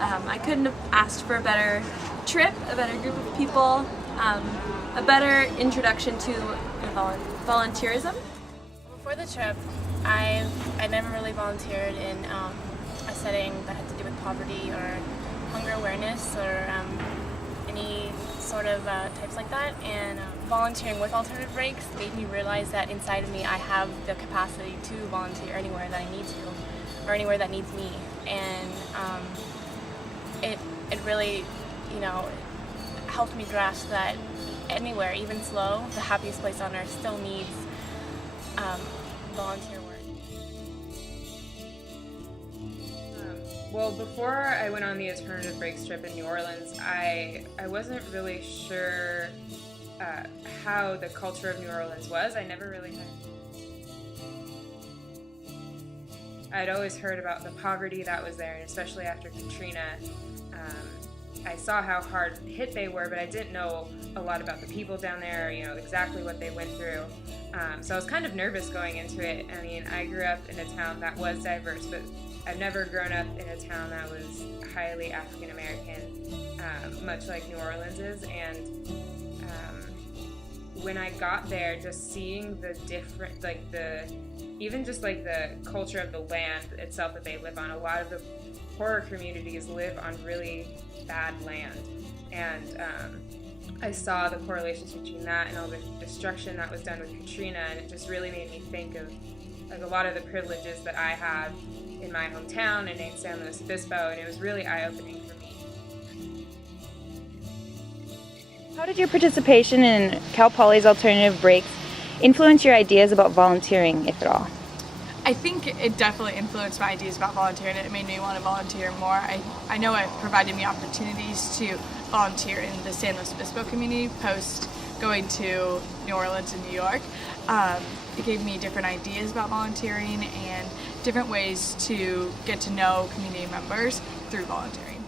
I couldn't have asked for a better trip, a better group of people, a better introduction to volunteerism. Before the trip, I never really volunteered in a setting that had to do with poverty or hunger awareness or any sort of types like that. And volunteering with Alternative Breaks made me realize that inside of me I have the capacity to volunteer anywhere that I need to, or anywhere that needs me. And it really, helped me grasp that anywhere, even slow, the happiest place on earth still needs volunteer work. Well, before I went on the Alternative Breaks trip in New Orleans, I wasn't really sure how the culture of New Orleans was. I never really had. I'd always heard about the poverty that was there, and especially after Katrina, I saw how hard hit they were, but I didn't know a lot about the people down there, exactly what they went through. So I was kind of nervous going into it. I mean, I grew up in a town that was diverse, but I've never grown up in a town that was highly African American, much like New Orleans is. And when I got there, just seeing the different, even just the culture of the land itself that they live on. A lot of the poorer communities live on really bad land, and I saw the correlations between that and all the destruction that was done with Katrina, and it just really made me think of a lot of the privileges that I had in my hometown and in San Luis Obispo, and it was really eye-opening for me. How did your participation in Cal Poly's Alternative Breaks influence your ideas about volunteering, if at all? I think it definitely influenced my ideas about volunteering. It made me want to volunteer more. I know it provided me opportunities to volunteer in the San Luis Obispo community post going to New Orleans and New York. It gave me different ideas about volunteering and different ways to get to know community members through volunteering.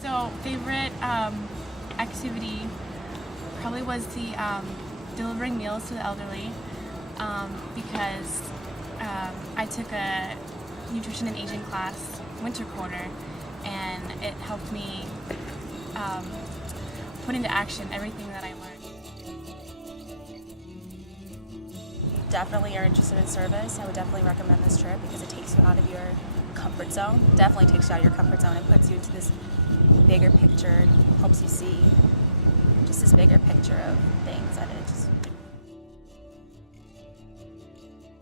So favorite activity probably was the delivering meals to the elderly, because I took a nutrition and aging class winter quarter, and it helped me put into action everything that I learned. Definitely are interested in service, I would definitely recommend this trip because it takes you out of your comfort zone. Definitely takes you out of your comfort zone and puts you into this bigger picture, helps you see just this bigger picture of things, and it just...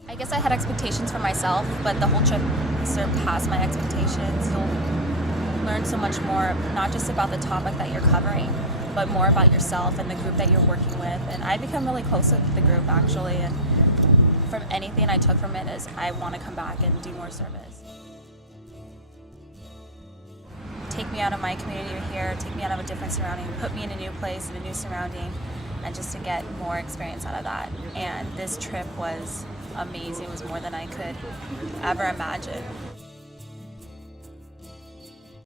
I guess I had expectations for myself, but the whole trip surpassed my expectations. You'll learn so much more, not just about the topic that you're covering, but more about yourself and the group that you're working with. And I become really close with the group, actually, and from anything I took from it is I want to come back and do more service. Take me out of my community here, take me out of a different surrounding, put me in a new place, in a new surrounding, and just to get more experience out of that. And this trip was amazing. It was more than I could ever imagine.